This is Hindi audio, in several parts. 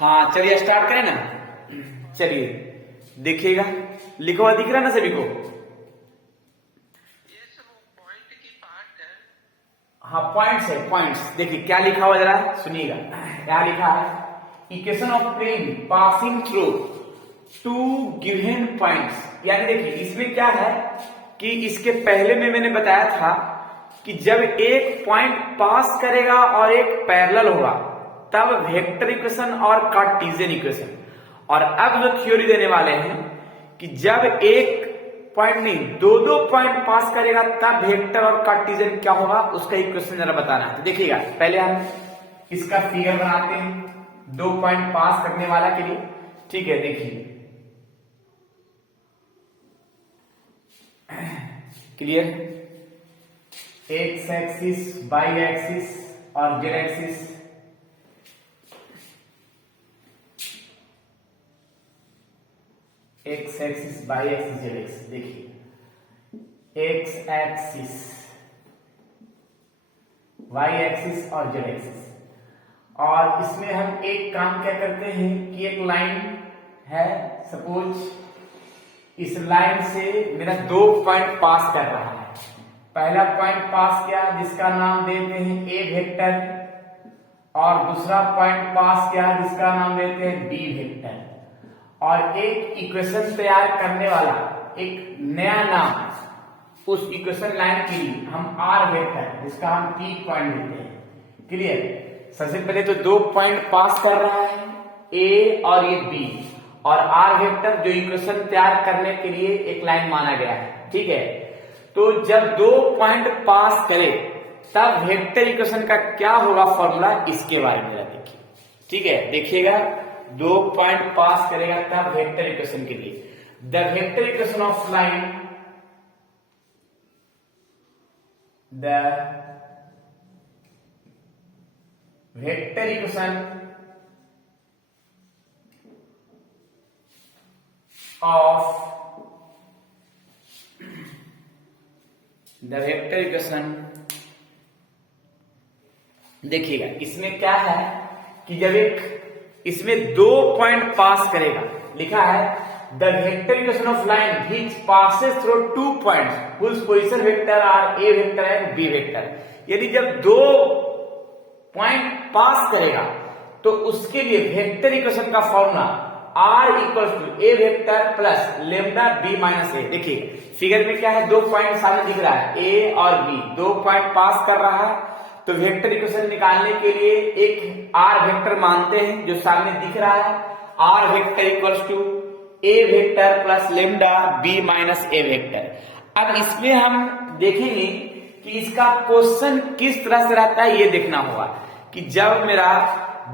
हाँ चलिए स्टार्ट करें ना। चलिए देखिएगा, लिखा हुआ दिख रहा है ना सभी को? हाँ पॉइंट्स है, पॉइंट्स। देखिए क्या लिखा हुआ जरा सुनिएगा। क्या लिखा है? Equation of train passing through two given points. यानी देखिए इसमें क्या है कि इसके पहले में मैंने बताया था कि जब एक पॉइंट पास करेगा और एक पैरेलल होगा तब वेक्टर इक्वेशन और कार्टेशियन इक्वेशन। और अब जो थ्योरी देने वाले हैं कि जब एक पॉइंट नहीं दो पॉइंट पास करेगा तब वेक्टर और कार्टेशियन क्या होगा उसका इक्वेशन जरा बताना है। तो देखिएगा पहले हम इसका फिगर बनाते हैं 2 पॉइंट पास करने वाला के लिए। ठीक है, देखिए clear. X axis, Y axis और Z axis. X axis, Y axis, Z axis. देखिए एक्स एक्सिस, वाई एक्सिस और जेड एक्सिस। और इसमें हम एक काम क्या करते हैं कि एक लाइन है, सपोज इस लाइन से मेरा 2 पॉइंट पास कर रहा है। पहला पॉइंट पास किया जिसका नाम देते हैं ए वेक्टर, और दूसरा पॉइंट पास किया जिसका नाम देते हैं बी वेक्टर। और एक इक्वेशन तैयार करने वाला एक नया नाम उस इक्वेशन लाइन के लिए हम आर वेक्टर, जिसका हम पी पॉइंट देते हैं। क्लियर। सबसे पहले तो 2 पॉइंट पास कर रहा है ए और ये बी, और आर वेक्टर जो इक्वेशन तैयार करने के लिए एक लाइन माना गया है। ठीक है, तो जब 2 पॉइंट पास करे तब वेक्टर इक्वेशन का क्या होगा फॉर्मूला, इसके बारे में देखिए। ठीक है, देखिएगा 2 पॉइंट पास करेगा तब वेक्टर इक्वेशन के लिए the vector equation of line, the vector equation of the vector equation. देखिएगा इसमें क्या है कि जब एक इसमें 2 पॉइंट पास करेगा, लिखा है the vector equation of line which passes through 2 points whose position vector are A vector and B vector. यदि जब 2 पॉइंट पास करेगा तो उसके लिए वेक्टर इक्वेशन का formula R equals to A vector plus lambda B minus A. देखिए फिगर में क्या है, 2 पॉइंट सामने दिख रहा है ए और बी, 2 पॉइंट पास कर रहा है। तो वेक्टर इक्वेशन निकालने के लिए एक आर वेक्टर मानते हैं जो सामने दिख रहा है, r vector equals to A vector plus lambda B minus A vector. अब इसमें हम देखेंगे कि इसका क्वेश्चन किस तरह से रहता है, ये देखना होगा कि जब मेरा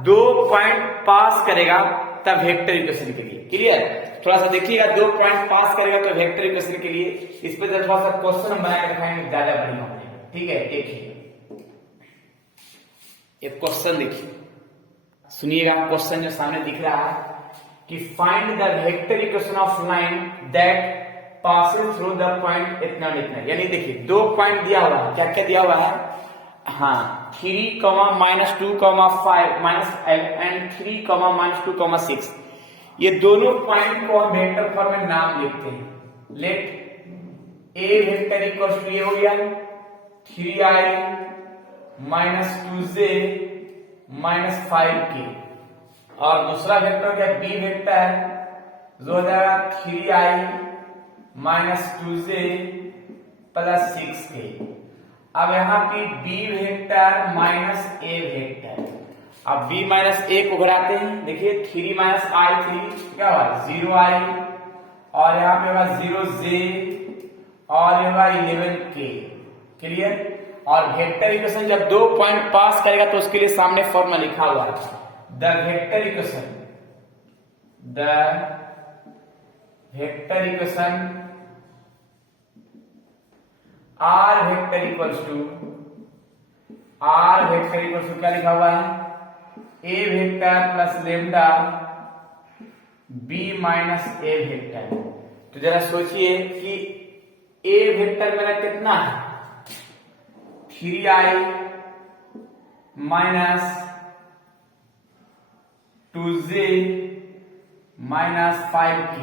2 पॉइंट पास करेगा तब वेक्टर इक्वेशन के लिए। क्लियर। थोड़ा सा देखिएगा 2 पॉइंट पास करेगा तो वेक्टर इक्वेशन के लिए इस पर थोड़ा सा क्वेश्चन हम बना के दिखाएंगे, ज्यादा बढ़िया होगा। ठीक है, देखिए एक क्वेश्चन देखिए, सुनिएगा क्वेश्चन जो सामने दिख रहा है कि find the vector equation of line that passing through the point इतना इतना। यानी देखिए 2 पॉइंट दिया हुआ है, क्या क्या दिया हुआ है, हाँ 3, -2, 5 एंड 3, -2, 6। ये दोनों पॉइंट को हम वेक्टर फॉर्म में नाम लिखते हैं। Let a vector equal to ये हो गया 3i -2j -5k, और दूसरा वेक्टर क्या बी वेक्टर जो हो जाएगा 3i -2j +6k। अब यहाँ पे बी वेक्टर माइनस ए वेक्टर, अब बी माइनस ए को घटाते हैं। देखिए 3 - i 3 क्या हुआ 0i, और यहाँ पे होगा 0j और ये होगा 11k। क्लियर। और वेक्टर इक्वेशन जब 2 पॉइंट पास करेगा तो उसके लिए सामने फॉर्मूला लिखा हुआ है the vector equation, the vector equation R vector equals to क्या लिखा हुआ है A vector plus lambda B minus A vector. तो जरा सोचिए कि ए वेक्टर मेरा कितना है 3i 2j minus 5k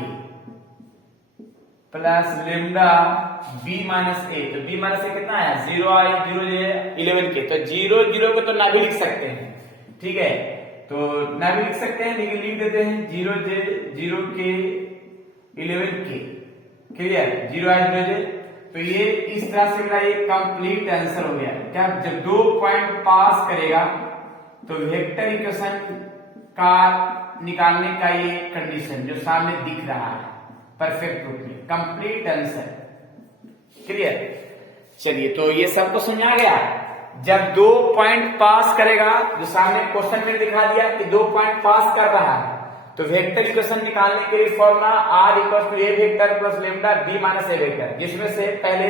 plus lambda b minus a। तो b माइनस a कितना है 0i 0j 11k। तो 0 को तो ना भी लिख सकते हैं, ठीक है, तो ना भी लिख सकते हैं, लेकिन लिख देते हैं 0j 0k 11k। Clear, 0i 0j। तो ये इस तरह से मेरा ये कंप्लीट आंसर हो गया। क्या जब 2 पॉइंट पास करेगा तो वेक्टर इक्वेशन का निकालने का ये कंडीशन जो सामने दिख रहा है परफेक्ट रूप में, कंप्लीट आंसर। क्लियर, चलिए तो ये सबको समझा गया। जब 2 पॉइंट पास करेगा, जो सामने क्वेश्चन में दिखा दिया कि 2 पॉइंट पास कर रहा है, तो वेक्टर इक्वेशन निकालने के लिए formula r equal to a vector plus lambda b minus a vector, जिसमें से पहले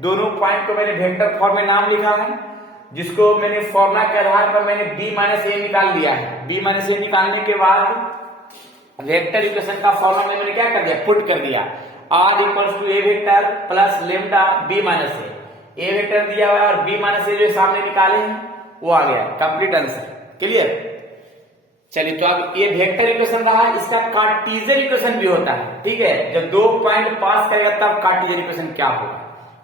दोनों पॉइंट को मैंने वेक्टर फॉर्म में नाम लिखा है, जिसको मैंने फॉर्मूला के आधार पर मैंने b माइनस a निकाल लिया है। b माइनस a निकालने के बाद वेक्टर इक्वेशन का फॉर्मूला में मैंने क्या कर दिया, पुट कर दिया r equal to a vector plus lambda b minus a vector दिया हुआ है और b माइनस a जो सामने निकाले हैं वो आ गया, कंप्लीट आंसर। क्लियर, चलिए तो अब ये वेक्टर इक्वेशन रहा, इसका कार्टेशियन इक्वेशन भी होता है, ठीक है। जब 2 पॉइंट पास करेगा तब कार्टेशियन इक्वेशन क्या होगा।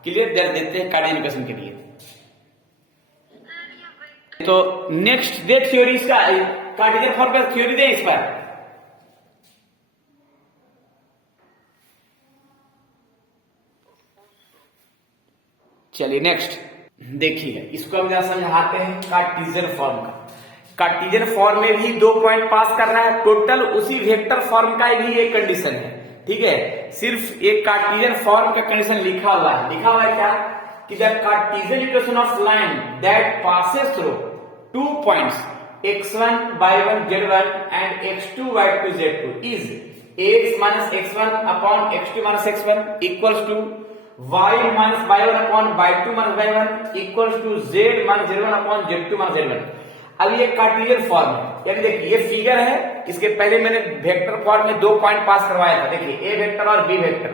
क्लियर, दे देते हैं कार्टेशियन इक्वेशन के लिए। तो नेक्स्ट दे थ्योरी, इसका कार्टेशियन फॉर्म का थ्योरी दे इस पर। चलिए नेक्स्ट देखिए, इसको हम जरा समझाते हैं कार्टेशियन फॉर्म का। कार्टेशियन फॉर्म में भी 2 पॉइंट पास कर रहा है, टोटल उसी वेक्टर फॉर्म का भी एक कंडीशन है, ठीक है। सिर्फ एक कार्टेशियन फॉर्म का कंडीशन लिखा हुआ है क्या कि the Cartesian equation of line that passes through 2 points x1 y1 z1 and x2 y2 z2 is ax minus x1 upon x2 minus x1 equals to y minus y1 upon y2 minus y1 equals to z minus z1 upon z2 minus z1। अब ये कार्टेशियन फॉर्म है, यानी देखिए ये फिगर है, इसके पहले मैंने वेक्टर फॉर्म में 2 पॉइंट पास करवाया था, देखिए a वेक्टर और b वेक्टर।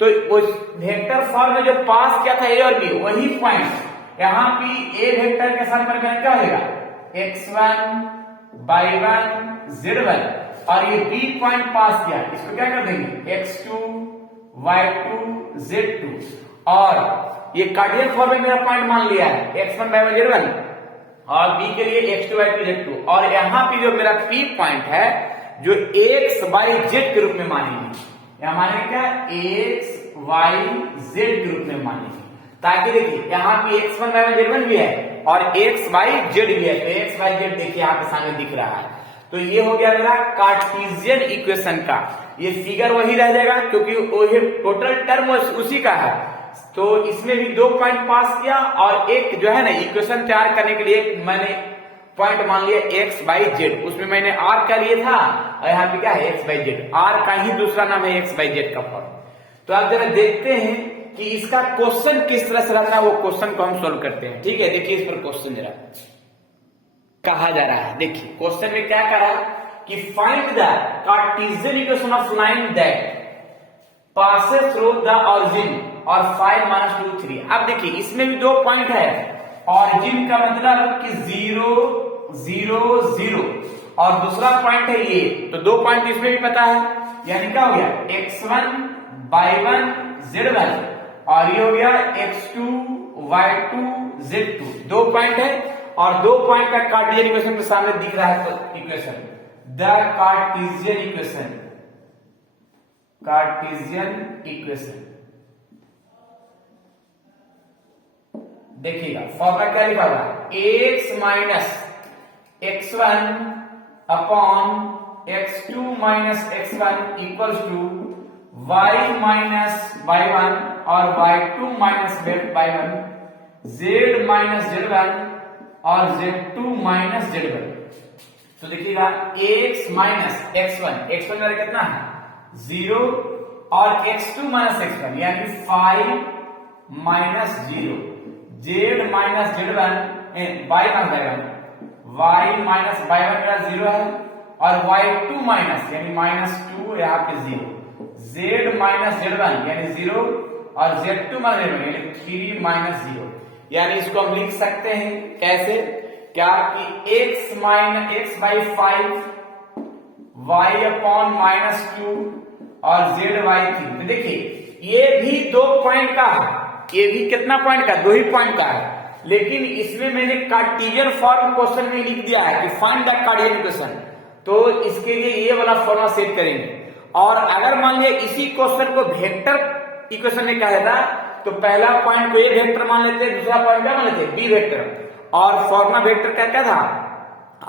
तो उस वेक्टर फॉर्म में जो पास किया था a और b, वही पॉइंट यहाँ भी a वेक्टर के साथ पर क्या होगा x1 y1 z1, और ये b पॉइंट पास किया, इसको क्या कर देंगे x2 y2 z2, और ये कार्टेशियन फॉर्म में मेरा पॉइंट मान लिया है x1 y1 z1 और b के लिए x2 y2 z2, और यहाँ पे जो मेरा p पॉइंट है जो x y z के रूप में मानेंगे, यहाँ मानेंगे क्या x y z के रूप में मानेंगे, ताकि देखिए यहाँ पे x1 y1 z1 भी है और x y z भी है, तो x y z देखिए यहाँ पे सामने दिख रहा है। तो ये हो गया मेरा कार्टेशियन इक्वेशन का, ये फिगर वही रह जाएगा क्योंकि वो टोटल टर्म उसी का है। तो इसमें भी 2 पॉइंट पास किया, और एक जो है ना इक्वेशन तैयार करने के लिए मैंने पॉइंट मान लिया x y z, उसमें मैंने r का लिए था और यहाँ पे क्या है x y z, r का ही दूसरा नाम है x y z का फॉर्म। तो आप जरा देखते हैं कि इसका क्वेश्चन किस तरह से रहता है, वो क्वेश्चन को हम सोल्व करते हैं, ठीक है। देखिए इस पर क्वेश्चन जरा कहा जा रहा है, देखिए क्वेश्चन में क्या कहा कि find the Cartesian equation of line that passes through the origin और 5 माइनस 2 3। अब देखिए इसमें भी 2 पॉइंट है, ऑरिजिन का मतलब कि 0 0 0 और दूसरा पॉइंट है ये, तो 2 पॉइंट इसमें भी पता है, यानी क्या हो गया x1 y1 z1 और ये हो गया x2 y2 z2, 2 पॉइंट है और 2 पॉइंट का कार्टेशियन इक्वेशन के सामने दिख रहा है। तो इक्वेशन द कार्टेशियन इक्वेशन देखिएगा फॉर्मूला क्या लिखा हुआ है, x minus x1 upon x2 minus x1 equals to y minus y1 और y2 minus y1 z minus z1 और z2 माइनस z1। तो देखिएगा x माइनस x1 मेरा कितना है 0 और x2 माइनस x1 यानी 5 minus 0, z minus z1 y minus y1 मेरा 0 है और y2 माइनस यानी -2 यहाँ पे 0, z माइनस z1 यानी 0 और z2 माइनस z1 यानी 3 माइनस 0। यानी इसको हम लिख सकते हैं कैसे, क्या कि x by 5 y upon minus Q और z y थी। तो देखिए ये भी 2 पॉइंट का है, ये भी कितना पॉइंट का, 2 ही पॉइंट का है, लेकिन इसमें मैंने कार्टेशियन फॉर्म क्वेश्चन में लिख दिया है कि फाइंड द कार्टेशियन इक्वेशन। तो इसके लिए ये वाला फॉर्मूला सेट करेंगे। और अगर मान लिया इसी क्वेश्चन को वेक्टर इक्वेशन में क्या था, तो पहला पॉइंट को ए वेक्टर मान लेते हैं, दूसरा पॉइंट क्या मान लेते हैं, बी वेक्टर। और फॉर्मूला वेक्टर का क्या था,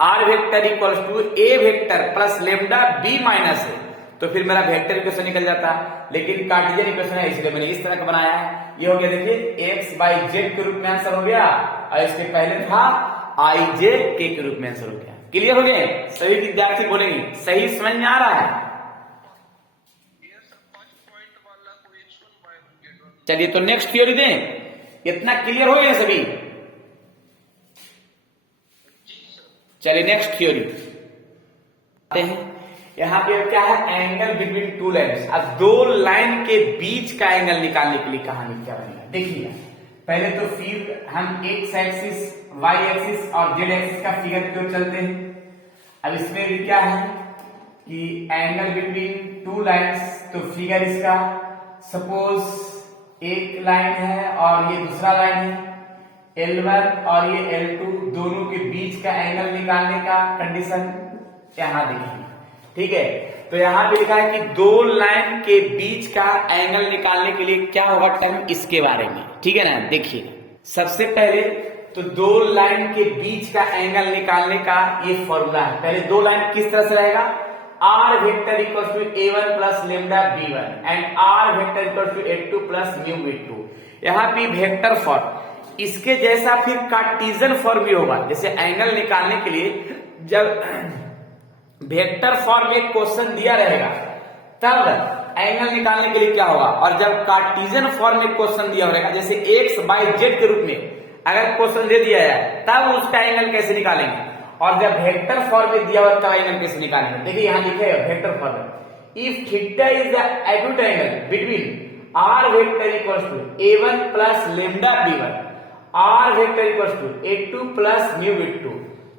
R vector equals to A vector plus lambda B minus A. तो फिर मेरा वेक्टर इक्वेशन निकल जाता, लेकिन कार्टेशियन इक्वेशन है इसलिए मैंने इस तरह का बनाया है। ये हो गया देखिए x बाई जेड के रूप में आंसर हो गया, और इसके पहले था आई जे के रूप में आंसर हो गया। क्लियर हो गए? सभी विद्यार्थी बोलेंगे सही समझ में आ रहा है? चलिए तो नेक्स्ट थ्योरी दें, इतना क्लियर हो गया सभी? चलिए नेक्स्ट थ्योरी आते हैं। यहां पे क्या है, एंगल बिटवीन टू लाइन्स। अब दो लाइन के बीच का एंगल निकालने के लिए कहानी क्या बनेगा, देखिए। पहले तो फिर हम एक्स एक्सिस, वाई एक्सिस और जेड एक्सिस का फिगर की ओर चलते हैं। अब इसमें भी क्या है कि एंगल बिटवीन टू लाइन्स, तो फिगर इसका सपोज एक लाइन है और ये दूसरा लाइन है, L1 और ये L2, दोनों के बीच का एंगल निकालने का कंडीशन यहां देखिए। ठीक है, तो यहां पे लिखा है कि दो लाइन के बीच का एंगल निकालने के लिए क्या होगा टर्म, इसके बारे में। ठीक है ना, देखिए सबसे पहले तो दो लाइन के बीच का एंगल निकालने का ये फॉर्मूला है। पहले दो लाइन किस तरह से रहेगा, r vector equal to a1 plus lambda b1 and are vector equal to a2 plus mu v2। यहाँ पे वेक्टर फॉर्म, इसके जैसा फिर कार्टेशियन फॉर्म भी होगा। जैसे एंगल निकालने के लिए जब वेक्टर फॉर्म में क्वेश्चन दिया रहेगा तब एंगल निकालने के लिए क्या होगा, और जब कार्टेशियन फॉर्म में क्वेश्चन दिया रहेगा, जैसे एक्स बाई जेड के रूप में अगर क्वेश्चन दे दिया है तब उसका एंगल कैसे निकालेंगे, और जब वेक्टर फॉर्म में दिया हुआ तब एंगल कैसे निकालेंगे। देखिए यहां लिखे है vector form, if theta is the acute angle between r vector equals to a1 plus lambda b1 r vector equals to a2 plus mu v2,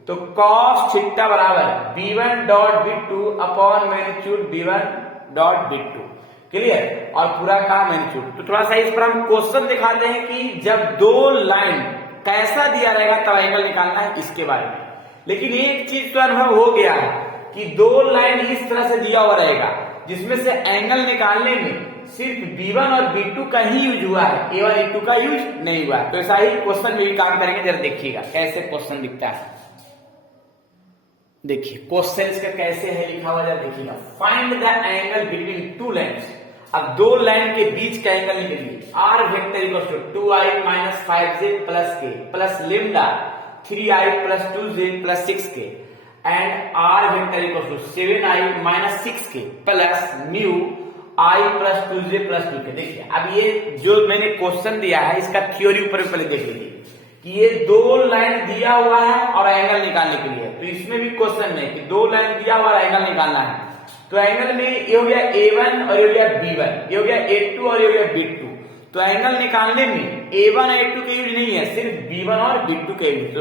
तो cos थीटा बराबर b1 dot b2 upon magnitude b1 dot b2। Clear? और पूरा का मैग्नीट्यूड। तो थोड़ा सा इस पर हम क्वेश्चन दिखाते हैं कि जब दो लाइन कैसा दिया रहेगा तब एंगल निकालना है, इसके बारे में। लेकिन एक चीज तो अनुभव हो गया है कि दो लाइन इस तरह से दिया हुआ रहेगा जिसमें से एंगल निकालने में सिर्फ b1 और b2 का ही यूज हुआ है, a1 a2 का यूज नहीं हुआ है। तो ऐसा ही क्वेश्चन में भी काम करेंगे, जरा देखिएगा कैसे क्वेश्चन दिखता है। देखिए क्वेश्चन का कैसे है लिखा हुआ, जरा देखिएगा। Find the angle between two lines. अब दो लाइन के बीच का एंगल निकालिए। R vector equal to 2i minus 5j plus K plus lambda 3i plus 2j plus 6k and are vector equal to 7i minus 6k plus mu i plus 2j plus 2k। देखिए अब ये जो मैंने क्वेश्चन दिया है इसका थ्योरी ऊपर पहले देख लीजिए कि ये दो लाइन दिया हुआ है और एंगल निकालने के लिए। तो इसमें भी क्वेश्चन है कि दो लाइन दिया हुआ और एंगल निकालना है। तो एंगल में ये हो गया a1 और ये हो गया b1, ये हो गया a2 और ये हो गया b2। तो एंगल निकालने में a1 और a2 का यूज नहीं है, सिर्फ b1 और b2 का यूज। तो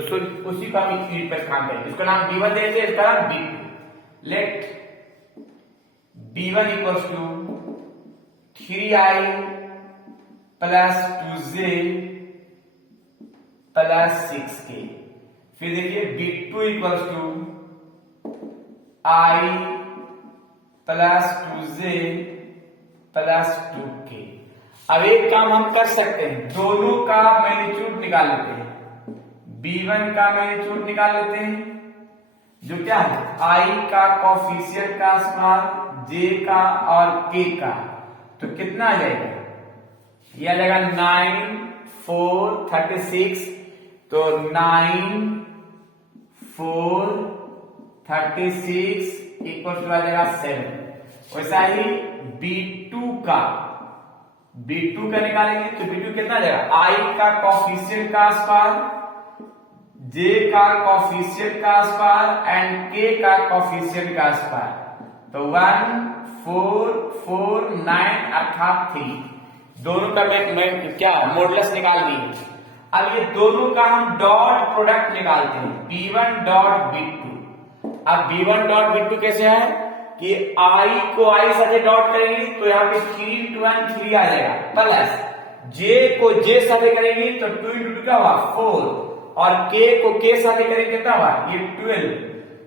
उसी का हम यूज पर काम करेंगे। इसका नाम b1 दे देते, इसका नाम b2। Let b1 equals to 3i plus 2j plus 6k। फिर देखिए b2 equals to i plus 2j plus 2k। अब एक काम हम कर सकते हैं, दोनों का मैग्नीट्यूड निकाल लेते हैं। b1 का मैग्नीट्यूड निकाल लेते हैं जो क्या है i का कोफिशिएंट का स्क्वायर, j का और k का। तो कितना आ जाएगा, यह आ जाएगा 9 4 36। तो 9 4 36 इक्वल टू आ जाएगा 7। वैसा ही b2 का निकालेंगे तो b2 कितना आ जाएगा, i का कोफिशिएंट का स्क्वायर, j का कोफिशिएंट का स्क्वायर एंड k का कोफिशिएंट का स्क्वायर। तो 1 4 4 9 अर्थात 3। दोनों का मैं क्या मॉडुलस निकाल दिए। अब ये दोनों का हम डॉट प्रोडक्ट निकालते हैं, b1 डॉट b2। अब b1 डॉट b2 कैसे है कि आई को आई साथ डॉट करेंगे तो यहाँ पे 3 into 1 3 आ जाएगा, प्लस जे को जे साथ करेंगे तो 2 into 2 क्या हुआ 4, और के को के साथ करेंगे कितना हुआ ये 12,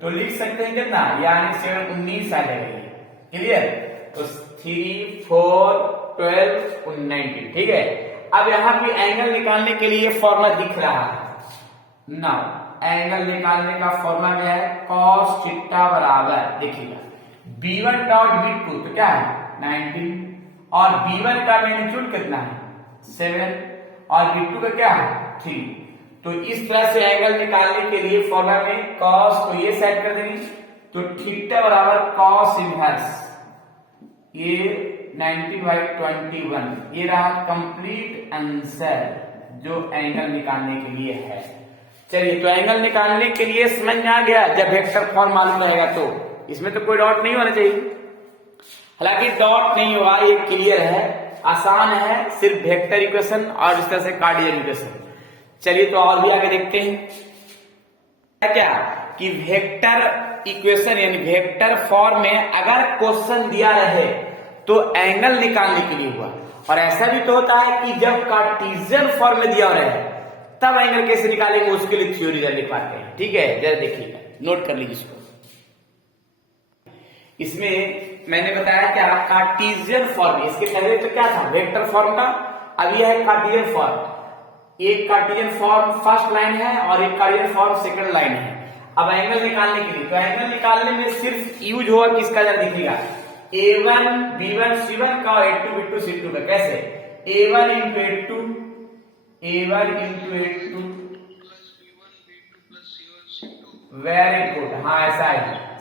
तो लिख सकते हैं कितना यानी 7 19 आ जाएगा। क्लियर, तो 3 4 12 19, ठीक है। अब यहाँ पे एंगल निकालने के लिए फॉर्मूला दिख रहा है ना, एंगल निकालने का फॉर्मूला क्या है, cos थीटा बराबर देखिएगा b1 डॉट b2 तो क्या है 19, और b1 का मैग्नीट्यूड कितना है 7, और b2 का क्या है 3। तो इस तरह से एंगल निकालने के लिए फॉर्मूला में cos को ये सेट कर देंगे, तो थीटा बराबर cos इनवर्स ये 90/21, ये रहा कंप्लीट आंसर जो एंगल निकालने के लिए है। चलिए, तो एंगल निकालने के लिए समझ में आ गया, जब वेक्टर फॉर्म मालूम रहेगा तो इसमें तो कोई डॉट नहीं होना चाहिए, हालांकि डॉट नहीं हुआ ये क्लियर है, आसान है, सिर्फ वेक्टर इक्वेशन और इस तरह से कार्डियल इक्वेशन। चलिए, तो और भी आगे देखते हैं क्या कि वेक्टर इक्वेशन यानी वेक्टर फॉर्म में अगर क्वेश्चन दिया रहे तो एंगल निकालने के लिए हुआ, और ऐसा भी तो होता है कि जब कार्टेशियन फॉर्म में दिया रहे तब एंगल कैसे निकालेंगे उसके लिए थ्योरी लिख पाते हैं। ठीक है, जरा देखिएगा, नोट कर लीजिए इसको। इसमें मैंने बताया क्या कार्टेशियन फॉर्म, इसके पहले तो क्या था वेक्टर फॉर्म का, अब यह है कार्टेशियन फॉर्म। एक कार्टेशियन फॉर्म फर्स्ट लाइन है और एक कार्टेशियन फॉर्म सेकंड लाइन है। अब एंगल निकालने के लिए, तो एंगल निकालने में सिर्फ यूज होगा किसका, जरा देखिएगा a1 b1 c1 का a2 b2 c2 का। कैसे a1 into a2 very good, हाँ ऐसा है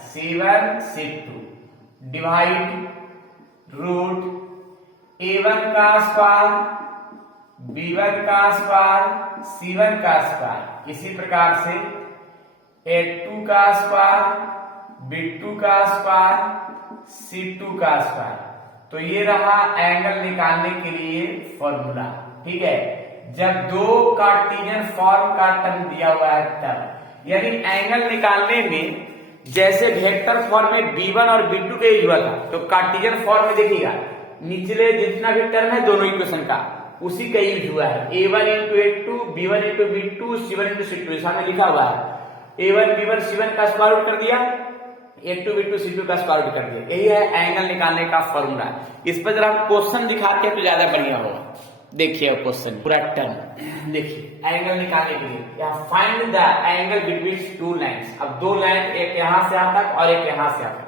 c1 c2 divide root a1 का स्क्वायर b1 का स्क्वायर c1 का स्क्वायर, इसी प्रकार से a2 का स्क्वायर b2 का स्क्वायर c2 का स्क्वायर। तो ये रहा एंगल निकालने के लिए फॉर्मूला। ठीक है, जब दो कार्टेशियन फॉर्म का टर्म दिया हुआ है तब, यानी एंगल निकालने में जैसे वेक्टर फॉर्म में b1 और b2 का यूज हुआ था, तो कार्टेशियन फॉर्म में देखिएगा निचले जितना भी टर्म है दोनों इक्वेशन का उसी का यूज हुआ है। a1 into a2 b1 into b2 c1 into c2 सामने लिखा हुआ है, a1 b1 c1 का स्क्वायर रूट कर दिया, a2 b2 c2 का स्क्वायर रूट कर दिया। यही है एंगल निकालने का फॉर्मूला। इस पर जरा हम क्वेश्चन दिखाते हैं तो ज्यादा बढ़िया होगा। देखिए क्वेश्चन पूरा टर्म देखिए, एंगल निकालने के लिए यहाँ find the angle between two lines. अब दो लाइन, एक यहां से आता और एक यहां से आता,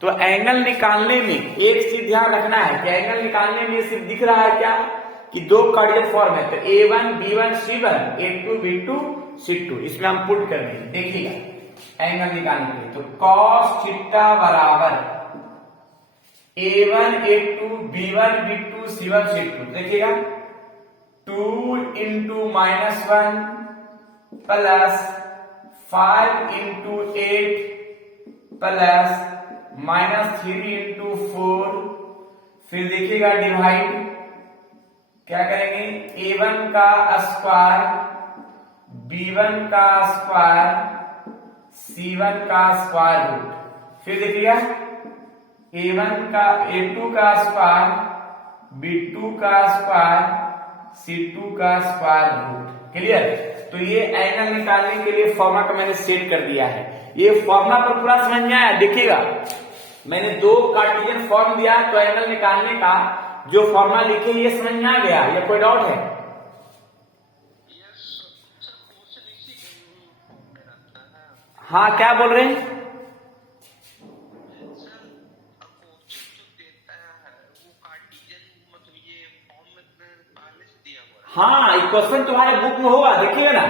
तो एंगल निकालने में एक चीज ध्यान रखना है कि एंगल निकालने में सिर्फ दिख रहा है क्या कि दो कार्डियल फॉर्म है, तो a1 b1 c1 a2 b2 c2, इसमें हम पुट कर देंगे। देखिएगा एंगल निकालने के लिए, तो cos थीटा बराबर a1 a2 b1 b2 c1 c2, देखिएगा 2 into -1 plus 5 into 8 plus -3 into 4, फिर देखिएगा डिवाइड क्या करेंगे a1 का स्क्वायर b1 का स्क्वायर c1 का स्क्वायर रूट, फिर देखिएगा a1 का a2 का स्क्वायर b2 का स्क्वायर c2 का स्क्वायर रूट। क्लियर, तो ये एंगल निकालने के लिए फॉर्मूला का मैंने सेट कर दिया है। ये फॉर्मूला पर पूरा समझ में आया। देखिएगा मैंने दो कार्टेशियन फॉर्म दिया, तो एंगल निकालने का जो फॉर्मूला लिखे ये समझ में आ गया या कोई डाउट है? हाँ, क्या बोल रहे हैं? हाँ, क्वेश्चन तुम्हारे बुक में होगा, देखिएगा ना,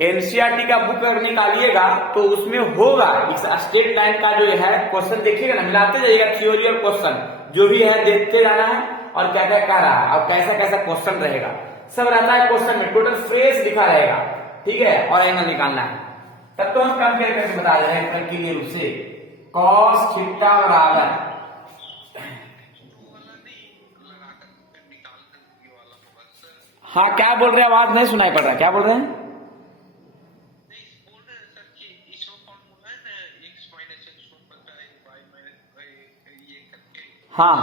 एनसीईआरटी का बुक अगर निकालिएगा तो उसमें होगा इस स्ट्रेट लाइन का जो है क्वेश्चन, देखिएगा ना, मिलाते जाइएगा थ्योरी और क्वेश्चन जो भी है देखते जाना है, और क्या क्या कह रहा है और कैसा कैसा क्वेश्चन रहेगा सब रहता है क्वेश्चन में, टोटल फ्रेश लिखा रहेगा। ठीक है, और एंगल निकालना है तब तो हम कंपेयर करके बता रहे हैं क्लियर रूप से। cos थीटा बराबर हाँ, क्या बोल रहे हैं, आवाज नहीं सुनाई पड़ रहा, क्या बोल रहे हैं? हाँ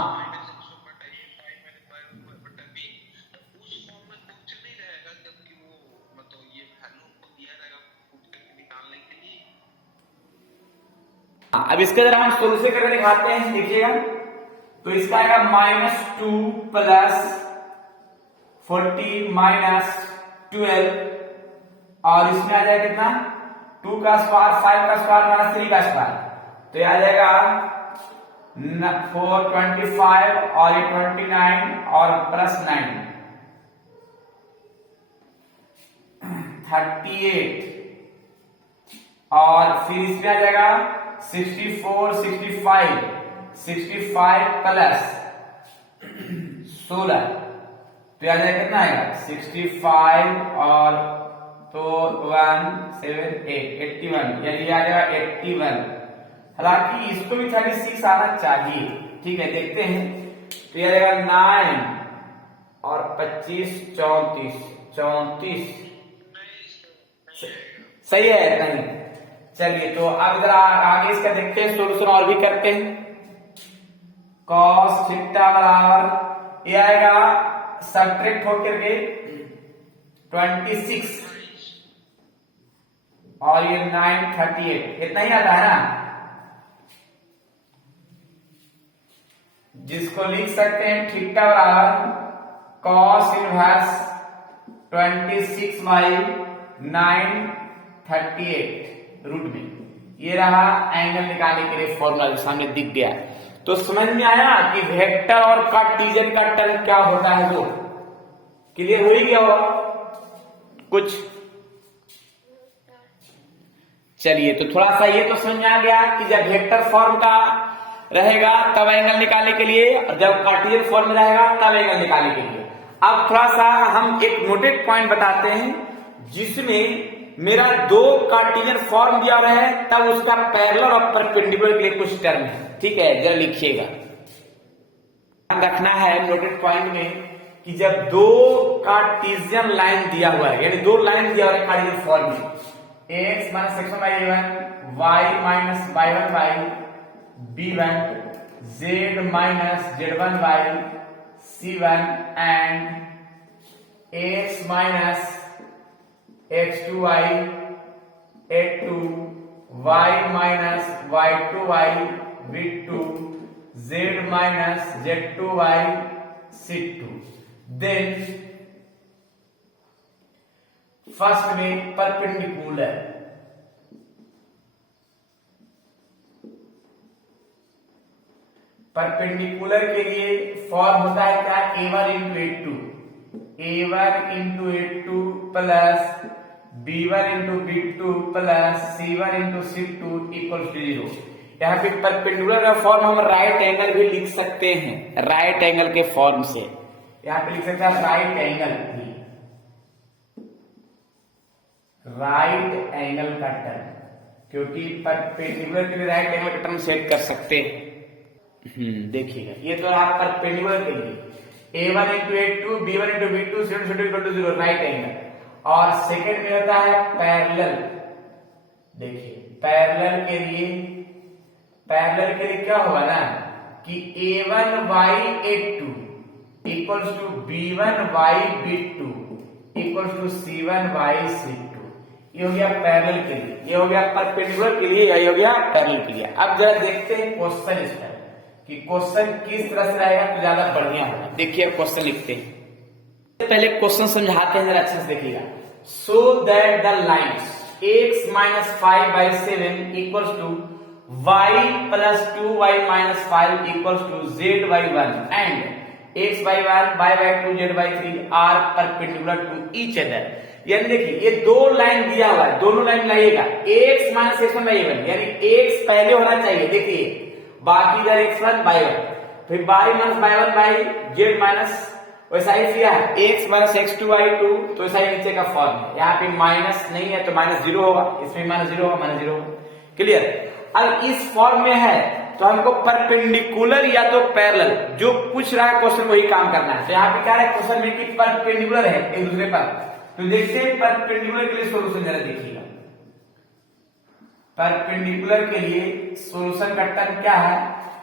अब इसके जरा हम सोल्यूशन करके दिखाते हैं, देखिएगा। तो इसका आएगा -2 प्लस 40 माइनस 12, और इसमें आ जाएगा कितना 2 का स्क्वायर 5 का स्क्वायर माइनस 3 का स्क्वायर, तो ये आ जाएगा 425 और ये 29 और प्लस 9 38, और फिर इसमें आ जाएगा 64 65 प्लस 16, तो आ जाएगा कितना आएगा 65 और तो 1 7 8 81, यानी आ जाएगा 81। हालांकि इसको भी 36 आना चाहिए, ठीक है, देखते हैं। तो यह आएगा 9 और 25 34 सही है नहीं? चलिए तो अब जरा आगे इसका देखते हैं, सोल्यूशन और भी करते हैं। cos थीटा बराबर ये आएगा सब्ट्रैक्ट होकर के 26 और ये 9 38, इतना ही आता है ना, जिसको लिख सकते हैं थीटा बराबर cos इनवर्स 26 बाई 9 38 रूट में। ये रहा एंगल निकालने के लिए फॉर्मूला जो सामने दिख गया। तो समझ में आया कि वेक्टर और कार्टेशियन का टर्म क्या होता है, वो क्लियर हो ही गया होगा कुछ। चलिए तो थोड़ा सा ये तो समझ में आ गया कि जब वेक्टर फॉर्म का रहेगा तब एंगल निकालने के लिए, और जब कार्टेशियन फॉर्म में रहेगा तब एंगल निकालने के लिए। अब थोड़ा सा हम एक नोटेड पॉइंट बताते हैं, जिसमें मेरा दो कार्टेशियन फॉर्म दिया रहा है तब उसका पैरेलल और परपेंडिकुलर के लिए कुछ टर्म है, ठीक है, जरा लिखिएगा। ध्यान रखना है नोटेड पॉइंट में कि जब दो कार्टेशियन लाइन दिया हुआ है, यानी दो लाइन दिया हुआ है कार्टेशियन फॉर्म में, x minus x1 by a1, y minus y1 by b1, z minus z1 by c1 and x minus x2y a2, y minus y2y b2, z minus z2y c2। Then first में परपेंडिकुलर, परपेंडिकुलर के लिए फॉर्म होता है क्या, a1 into a2 plus b1 into b2 plus c1 into c2 equal to 0। यहाँ पे परपेंडिकुलर का फॉर्म हम राइट एंगल भी लिख सकते हैं, राइट एंगल के फॉर्म से यहाँ पे लिख सकते हैं राइट एंगल भी, राइट एंगल का टर्म, क्योंकि परपेंडिकुलर के लिए राइट एंगल का टर्म सेट कर सकते हैं। देखिएगा ये तो आप परपेंडिकुलर के लिए a1 into a2 b1 into b2 c2 equal to 0 right angle. और सेकंड में होता है पैरेलल। देखिए पैरेलल के लिए क्या होगा ना कि a1y a2 equals to b1y b2 equals to c1y c2। ये हो गया पैरेलल के लिए, ये हो गया परपेंडिकुलर के लिए, ये हो गया पैरेलल के लिए। अब जरा देखते हैं क्वेश्चन इस पर कि क्वेश्चन किस तरह से रहेगा तो ज्यादा बढ़िया होगा। देखिए क्वेश्चन लिखते हैं, पहले क्वेश्चन समझाते हैं, जरा अच्छे से देखिएगा। So that the lines x minus 5/7 equals to y plus 2y minus 5 equals to z/1 and x/1 y/2 z/3 are perpendicular to each other. यानी देखिए ये दो लाइन दिया हुआ है, दोनों लाइन लाइएगा x माइनस x1 y1, यानी x पहले होना चाहिए, देखिए बाकी इधर x1 y1, फिर y minus y1 by z minus, वैसा ही किया है x माइनस x2 y2, तो ऐसा ही नीचे का फॉर्म है। यहाँ पे माइनस नहीं है तो माइनस 0 होगा, इसमें माइनस 0 होगा, माइनस 0 होगा, क्लियर। अब इस फॉर्म में है तो हमको परपेंडिकुलर या तो पैरेलल, जो पूछ रहा है क्वेश्चन वही काम करना है। तो यहाँ पे क्या है क्वेश्चन में कि परपेंडिकुलर है एक दूसरे पर, तो देखते हैं परपेंडिकुलर के लिए सोल्यूशन जरा देखिएगा। परपेंडिकुलर के लिए सॉल्यूशन का टर्म क्या है,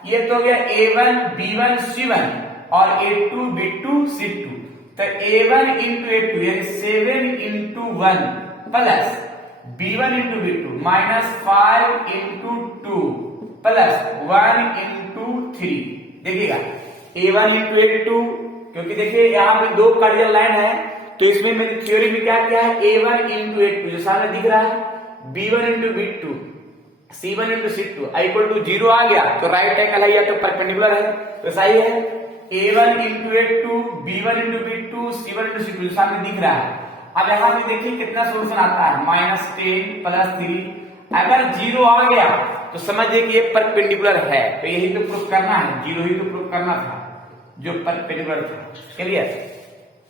ये तो हो गया a1 b1 c1 और a2 b2 c2, तो a1 इंटू a2 यानी 7 into 1 plus b1 into b2 minus 5 into 2 plus 1 into 3। देखिएगा a1 इंटू a2, क्योंकि देखिए यहाँ पे दो कार्डियल लाइन है, तो इसमें मेरी थ्योरी में क्या क्या है, a1 इंटू a2 जो सामने दिख रहा है, b1 into b2 c1 into c2 equal to 0 आ गया, तो राइट एंगल है या तो परपेंडिकुलर है, तो सही है। a1 into a2 b1 into b2 c1 into c2 जो सामने दिख रहा है। अब यहाँ पे देखिए कितना सोल्यूशन आता है, -10 प्लस 3। अगर 0 आ गया तो समझिए कि ये परपेंडिकुलर है, तो यही तो प्रूफ करना है, 0 ही तो प्रूफ करना था जो परपेंडिकुलर था। क्लियर?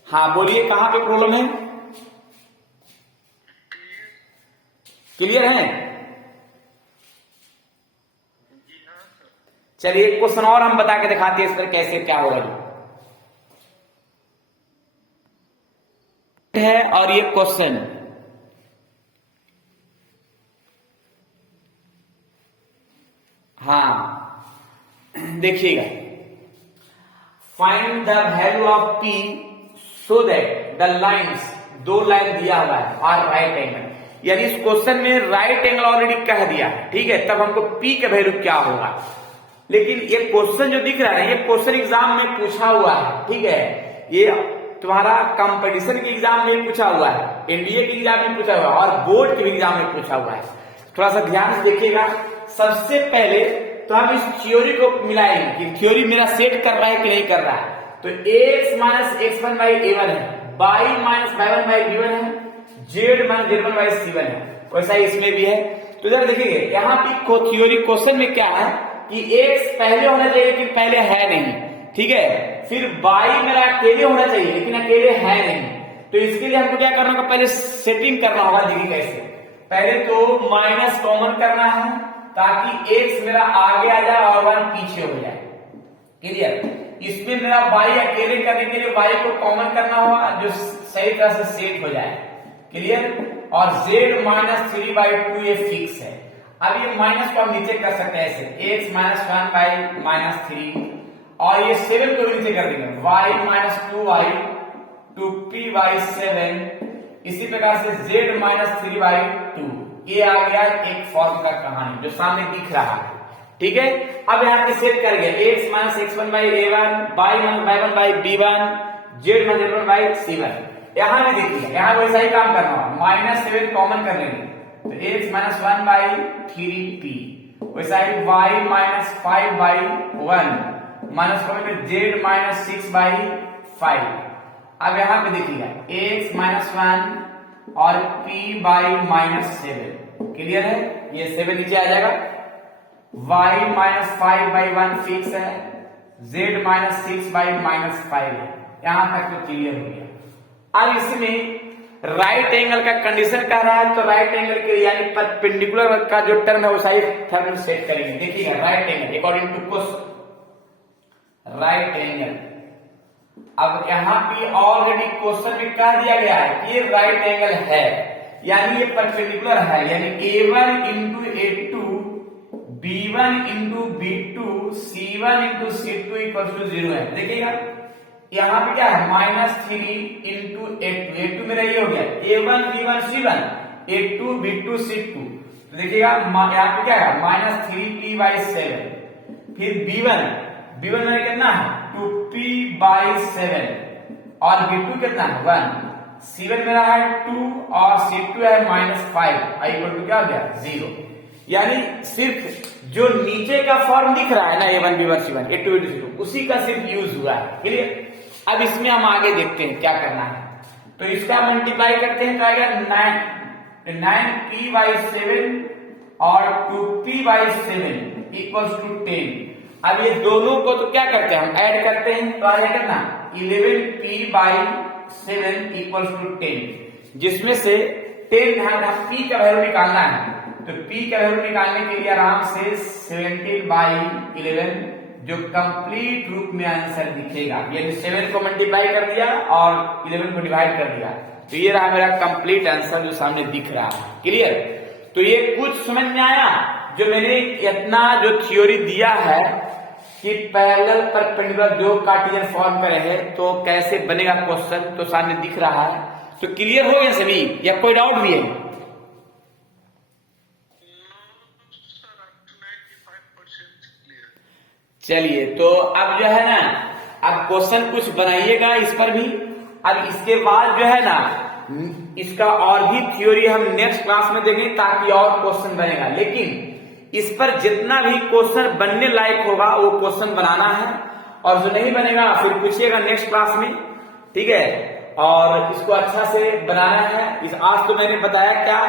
हाँ बोलिए कहां पे प्रॉब्लम है, क्लियर है? चलिए एक क्वेश्चन और हम बता के दिखाते हैं इस पर कैसे क्या होगा है। और ये क्वेश्चन हाँ देखिएगा, find the value of p so that the lines, दो लाइन दिया हुआ है आर राइट एंगल, यानी इस क्वेश्चन में राइट एंगल ऑलरेडी कह दिया है, ठीक है, तब हमको p का वैल्यू क्या होगा। लेकिन ये क्वेश्चन जो दिख रहा है ये क्वेश्चन एग्जाम में पूछा हुआ है, ठीक है, ये तुम्हारा कंपटीशन के एग्जाम में पूछा हुआ है, एनडीए के एग्जाम में पूछा हुआ है और बोर्ड के एग्जाम में पूछा हुआ है। थोड़ा सा ध्यान से देखिएगा। सबसे पहले तो हम इस थ्योरी को मिलाएंगे कि थ्योरी मेरा सेट कर रहा है कि नहीं कर रहा है। तो x minus x1 by a1 है, y minus y1 by b1 है, z minus z1 by c1 है, वैसा ही इसमें भी है। तो जरा देखिए यहाँ पे थ्योरी क्वेश्चन में क्या है कि x पहले होना चाहिए लेकिन पहले है नहीं, ठीक है, फिर y मेरा अकेले होना चाहिए लेकिन अकेले है नहीं। तो इसके लिए हमको क्या करना होगा, पहले सेटिंग करना होगा। देखिए कैसे, पहले तो माइनस कॉमन करना है ताकि x मेरा आगे आ जाए और 1 पीछे हो जाए। क्लियर? इसमें मेरा y अकेले करने के लिए y को कॉमन करना होगा जो सही तरह से सेट हो जाए। क्लियर? और z माइनस 3/2 ये फिक्स है। अब ये माइनस को हम नीचे कर सकते हैं ऐसे, x माइनस 1 बाई माइनस 3, और ये 7 को भी नीचे कर देंगे, y minus 2y 2p by 7, इसी प्रकार से z माइनस 3/2। ये आ गया एक फॉर्म का कहानी जो सामने दिख रहा है, ठीक है। अब यहाँ पे सेट कर गया x minus x1 by a1, y minus y1 by b1, z minus z1 by c1। यहाँ भी देखिए, यहाँ वैसा ही काम करना होगा, -7 कॉमन कर लेंगे तो x माइनस 1 बाई 3p, वैसा ही y minus 5 by 1 minus common में z माइनस 6 बाई 5। अब यहाँ पे देखिएगा x माइनस 1 और p बाई माइनस 7। क्लियर है? ये 7 नीचे आ जाएगा, y माइनस 5 बाई 1 फिक्स है, z माइनस 6 बाई माइनस 5 है। यहां तक तो क्लियर हो गया। अब इसमें राइट एंगल का कंडीशन कह रहा है, तो राइट एंगल के लिए यानी परपेंडिकुलर का जो टर्म है वो सही टर्म सेट करेंगे। देखिएगा right angle according to question, right angle. अब यहाँ पे ऑलरेडी क्वेश्चन में कह दिया गया है कि ये राइट एंगल है, यानी ये परपेंडिकुलर है, यानी a1 into a2 b1 into b2 c1 into c2 equal to 0 है। देखिएगा यहाँ पे क्या है, -3 इंटू a2, a2 मेरा ये हो गया a1 b1 c1, a2 b2 c2। तो देखिएगा यहाँ पे क्या है, -3p बाई 7, फिर b1 मेरा कितना है 2p बाई 7 और b2 कितना है 1, c1 मेरा है 2 और c2 है -5 इक्वल टू क्या हो गया 0। यानी सिर्फ जो नीचे का फॉर्म दिख रहा है ना a1 b1 c1 a2 b2 c2 उसी का सिर्फ यूज हुआ है। क्लियर? अब इसमें हम आगे देखते हैं क्या करना है। तो इसका मल्टीप्लाई करते हैं तो आएगा 9p बाई 7 और 2p बाई 7 इक्वल टू 10। अब ये दोनों को तो क्या करते हैं हम ऐड करते हैं, तो आ जाएगा ना 11p बाई 7 इक्वल टू 10, जिसमें से 10 p का वैल्यू निकालना है। तो p का वैल्यू निकालने के लिए आराम से 17 बाई 11 जो कंप्लीट रूप में आंसर दिखेगा, यानी 7 को मल्टीप्लाई कर दिया और 11 को डिवाइड कर दिया, तो ये रहा मेरा कंप्लीट आंसर जो सामने दिख रहा है। क्लियर? तो ये कुछ समझ में आया जो मैंने इतना जो थ्योरी दिया है कि पैरेलल परपेंडिकुलर जो कार्टेशियन फॉर्म करे है तो कैसे बनेगा क्वेश्चन, तो सामने दिख रहा है। तो क्लियर हो गया सभी या कोई डाउट भी है? चलिए तो अब जो है ना, अब क्वेश्चन कुछ बनाइएगा इस पर भी। अब इसके बाद जो है ना, इसका और भी थ्योरी हम नेक्स्ट क्लास में देंगे ताकि और क्वेश्चन बनेगा। लेकिन इस पर जितना भी क्वेश्चन बनने लायक होगा वो क्वेश्चन बनाना है, और जो नहीं बनेगा फिर पूछिएगा नेक्स्ट क्लास में, ठीक है। और इसको अच्छा से बनाना है। आज तो मैंने बताया क्या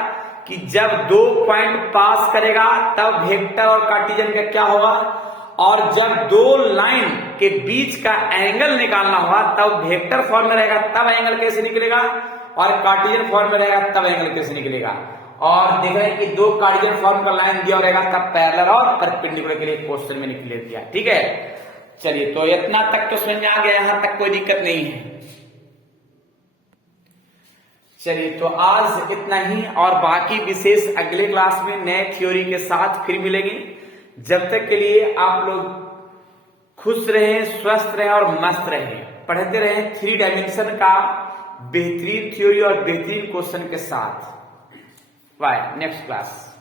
कि जब 2 पॉइंट पास करेगा तब वेक्टर और कार्टेशियन का क्या होगा, और जब 2 लाइन के बीच का एंगल निकालना होगा तब वेक्टर फॉर्म में रहेगा, तब एंगल कैसे निकलेगा, और कार्टेशियन फॉर्म में रहेगा तब एंगल कैसे निकलेगा। और देख रहे हैं कि 2 कार्टेशियन फॉर्म का लाइन दिया रहेगा तब पैरेलल और परपेंडिकुलर के लिए क्वेश्चन मैंने क्लियर किया, ठीक है। चलिए तो इतना तक तो समझ में आ गया, यहां तक कोई दिक्कत नहीं है। चलिए तो आज इतना ही, और बाकी विशेष अगले क्लास में नए थ्योरी के साथ फिर मिलेंगे। जब तक के लिए आप लोग खुश रहें, स्वस्थ रहें और मस्त रहें, पढ़ते रहें 3 डायमेंशन का बेहतरीन थ्योरी और बेहतरीन क्वेश्चन के साथ। Bye, next class.